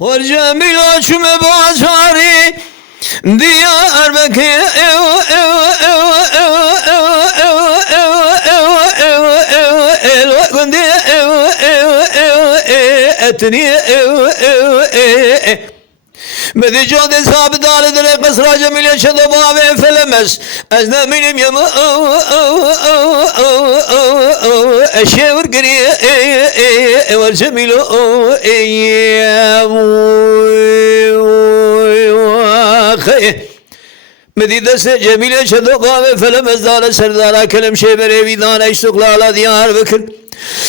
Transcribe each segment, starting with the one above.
والجميل شم بازاري Diyarbakır Medi cadde sabit dağlıdır Kısra cemile şada bağve felemez Ezneminim yama Eşevr gri Evar cemilo Medi deste cemile şada bağve felemez Dağlı serdara kelem şeber evi dana iştuklala Diyarbakır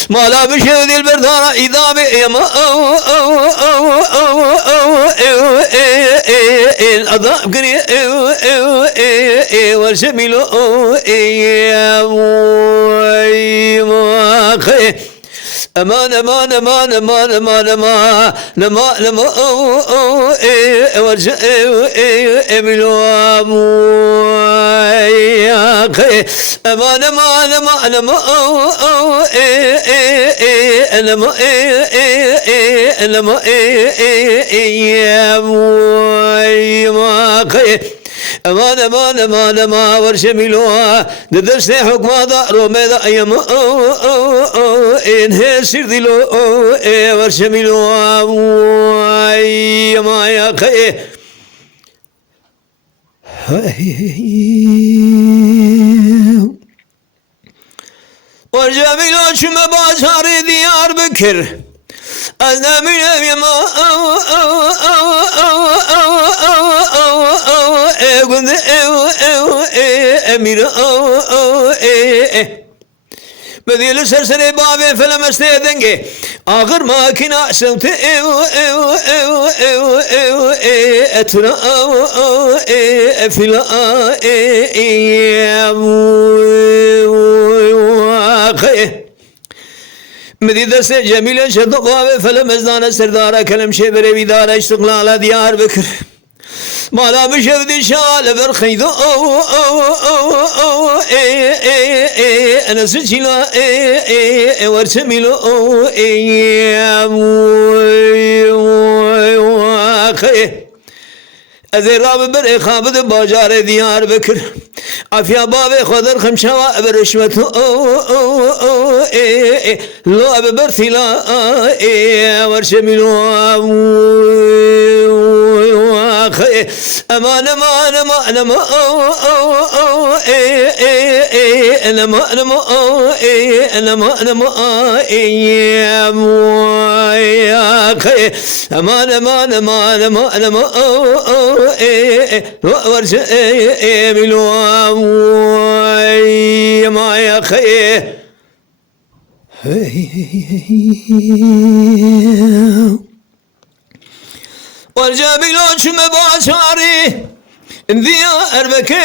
Mala bir şey değil bir dana idame yama الأضاء قري والجميل أمان أمان أمان أمان أمان أمان لما لما والجميل أمان أمان أمان لما aman aman aman aman varşemiloa dedeste hukmada romeda ayam en hesir dilo varşemiloa ayamaya kay varşemilo çüme bazarı Diyarbakır Aznemine yama Egunde emir Mediyeli serseri babi felemeste denge Ağır makina sevti Etra fila Medi deste cemile şeddo babi felemezdan serdara kelem şebere vidara iştiklala Diyarbakır Mala bişevdi şale ver khaydo Ana sıçila Varsemilo Azerab ber ekhabı bacar Diyarbakır Afya babe khader khamşava ber rüşvet Lo ab ber thila Varsemilo aman aman aman aman aman aman aman varsa emilu ma ya khay والجميل شم باشاري Diyarbakır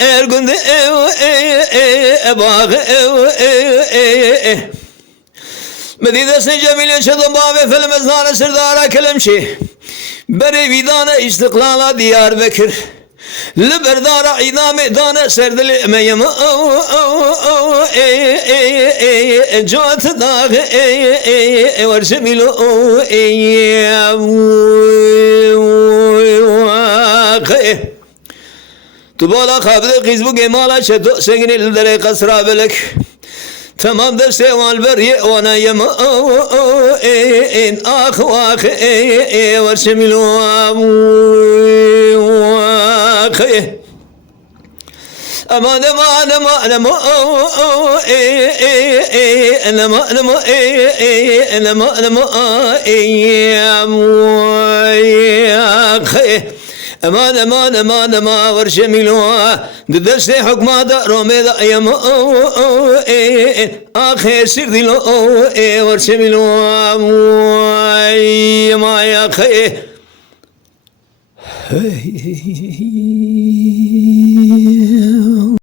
Ergunde Bağ Medidesine cemile şedan bağ felemezlâne sırdâra kelemşi Beri vidâne istiklâla Diyarbakır Liberdara idame dane serdili meyem Caat dağı Varsemilo Tubala kabde kizbu gemala şedo Senginil dere kasra belek Tamam der seval ver ye ona yem Ah vah Varsemilo aman aman aman aman aman aman aman aman varşemiloa dedeste hukmada romeda ayam ahir sirdilo varşemiloa ayamaya